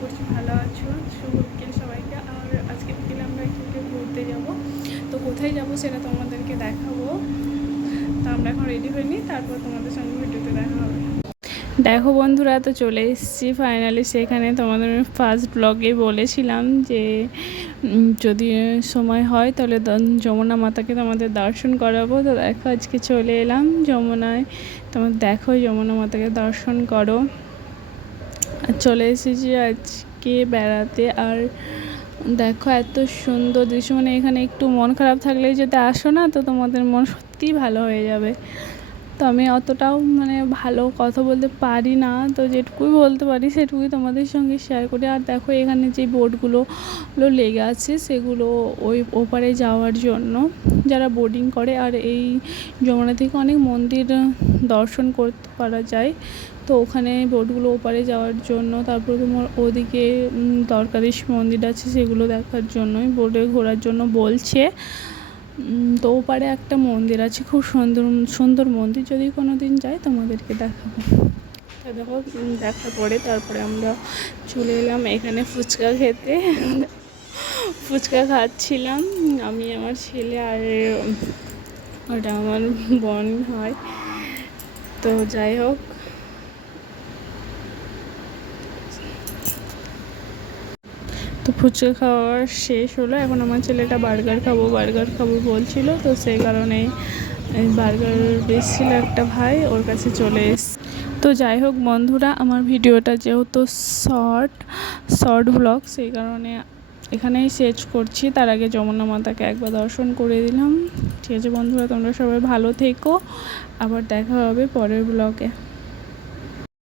করছি, ভালো আছো? শুভ বিকেল সবাইকে। আর আজকে বিকেলে আমরা একটু ঘুরতে যাব। তো কোথায় যাব সেটা তোমাদেরকে দেখাবো। তো আমরা এখন রেডি হয়ে হইনি তারপর তোমাদের সঙ্গে ভিডিওতে দেখা হবে। দেখো বন্ধুরা, তো চলে এসেছি ফাইনালি সেখানে তোমাদের ফার্স্ট ব্লগে বলেছিলাম যে যদি সময় হয় তাহলে যমুনা মাতাকে তোমাদের দর্শন করাবো। তো দেখো আজকে চলে এলাম যমুনায়। তোমার দেখো যমুনা মাতাকে দর্শন করো। চলে এসেছি আজকে বেড়াতে। আর দেখো এত সুন্দর দৃশ্য মানে এখানে একটু মন খারাপ থাকলেই যদি আসো না, তো তোমাদের মন সত্যিই ভালো হয়ে যাবে। তো আমি অতটাও মানে ভালো কথা বলতে পারি না। তো যেটুকুই বলতে পারি সেটুকুই তোমাদের সঙ্গে শেয়ার করি। আর দেখো এখানে যে বোটগুলো লেগে আছে সেগুলো ওই ওপারে যাওয়ার জন্য যারা বোটিং করে আর এই যমুনা থেকে অনেক মন্দির দর্শন করতে পারা যায়। তো ওখানে বোটগুলো ওপারে যাওয়ার জন্য তারপরে তোমার ওদিকে দ্বারকাধীশ মন্দির আছে সেগুলো দেখার জন্যই বোটে ঘোরার জন্য বলছে। তো ওপারে একটা মন্দির আছে, খুব সুন্দর সুন্দর মন্দির। যদি কোনো দিন যাই, তোমাদেরকে দেখাবো। তো দেখো দেখার পরে তারপরে আমরা চলে এলাম এখানে ফুচকা খেতে। ফুচকা খাচ্ছিলাম, আমি, আমার ছেলে আর ওটা আমার বোন হয় তো যাই হোক তো ফুচকা খাওয়া শেষ হলো। এখন আমার ছেলেটা বার্গার খাব বার্গার খাব বলছিল। তো সেই কারণে বার্গার বেসছিল একটা ভাই, ওর কাছে চলে এস তো যাই হোক বন্ধুরা, আমার ভিডিওটা যেহেতু শর্ট শর্ট ব্লগ, সেই কারণে এখানেই শেষ করছি। তার আগে যমুনা মাতাকে একবার দর্শন করে দিলাম। ঠিক আছে বন্ধুরা, তোমরা সবাই ভালো থেকো। আবার দেখা হবে পরের ব্লগে।